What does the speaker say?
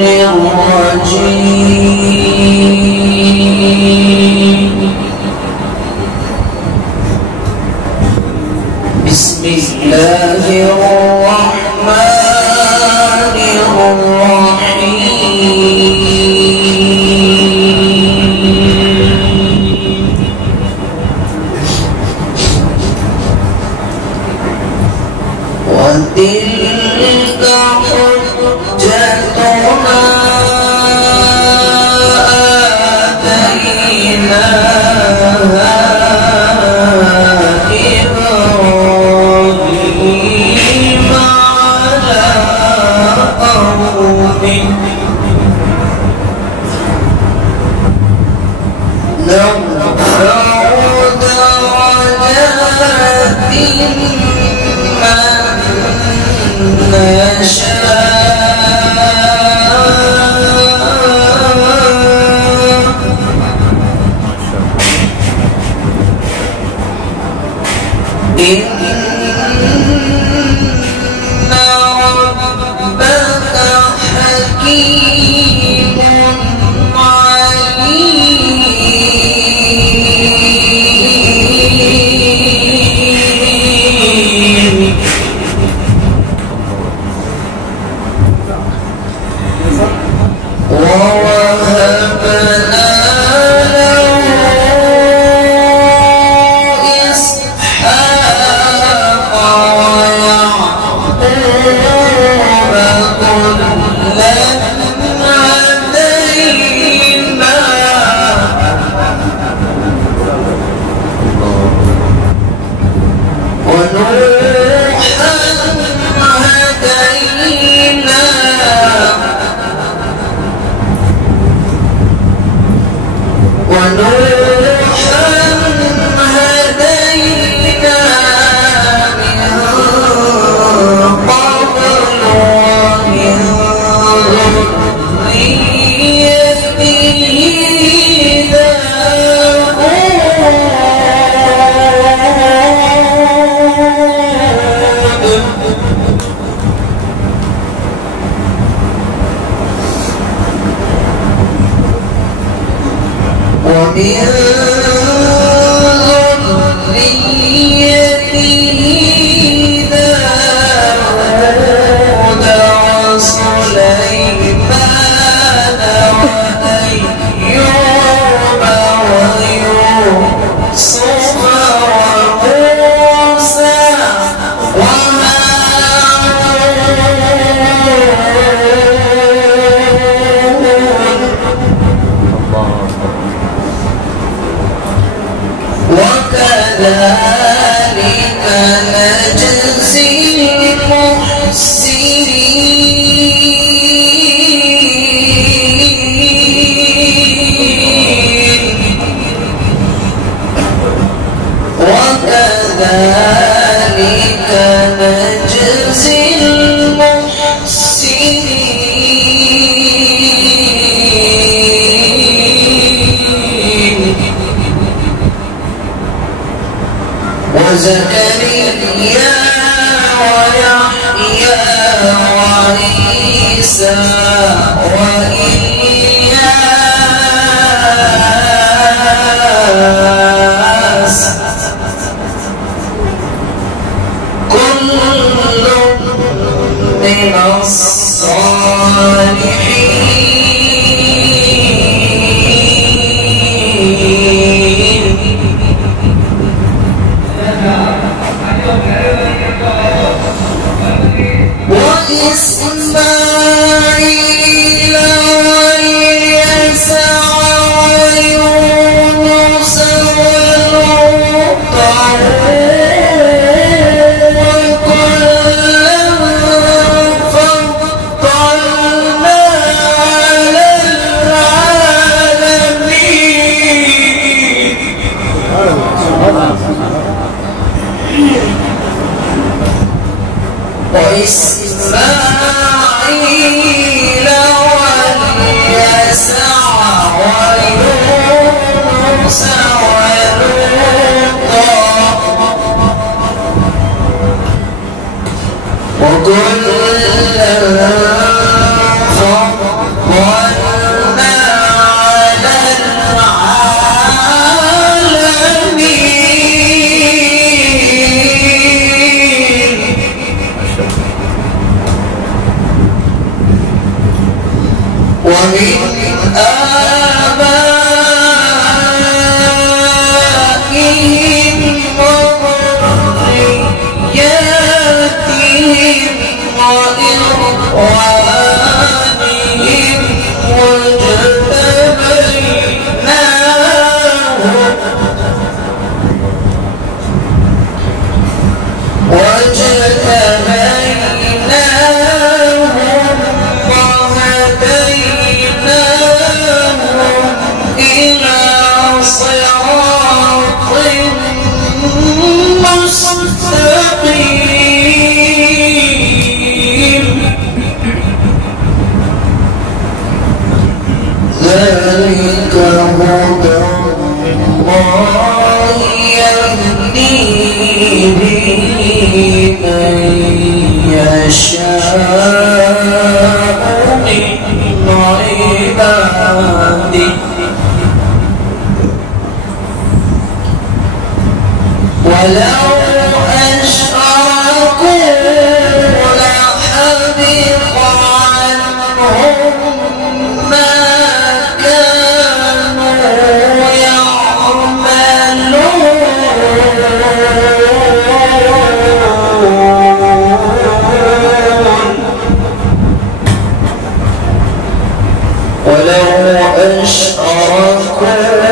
الرجيم. بسم الله الرحمن الرحيم. وتلك حجتنا آتيناها إبراهيم على قومه نرفع درجات من نشاء إن ربك حكيم عليم. ووهبنا له إسحاق ويعقوب كلا هدينا ونوحا هدينا ونوحا هدينا من قبل ومن ذريته ومن ذريته داود وسليمان وأيوب ويوسف وموسى وكذلك نجزي المحسنين. وكذلك نجزي المحسنين. وزكريا ويحيى وعيسى وإلياس كل من الصالحين. وإسماعيل واليسع ويونس ولوطا وكلا فضلنا على العالمين. وإسماعيل واليسع ويونس ولوطا وكلا فضلنا ومن آبائهم وذرياتهم وإخوانهم وَاجْتَبَيْنَاهُمْ وَهَدَيْنَاهُم إِلَىٰ صِرَاطٍ مُّسْتَقِيمٍ ذَلِكَ هُدَى اللَّهِ يَهْدِي بِهِ مَن يَشَاءُ مِنْ عِبَادِهِ وَلَوْ أَشْرَكُوا لَحَبِطَ عَنْهُم مَّا كَانُوا يَعْمَلُونَ ولو أشركوا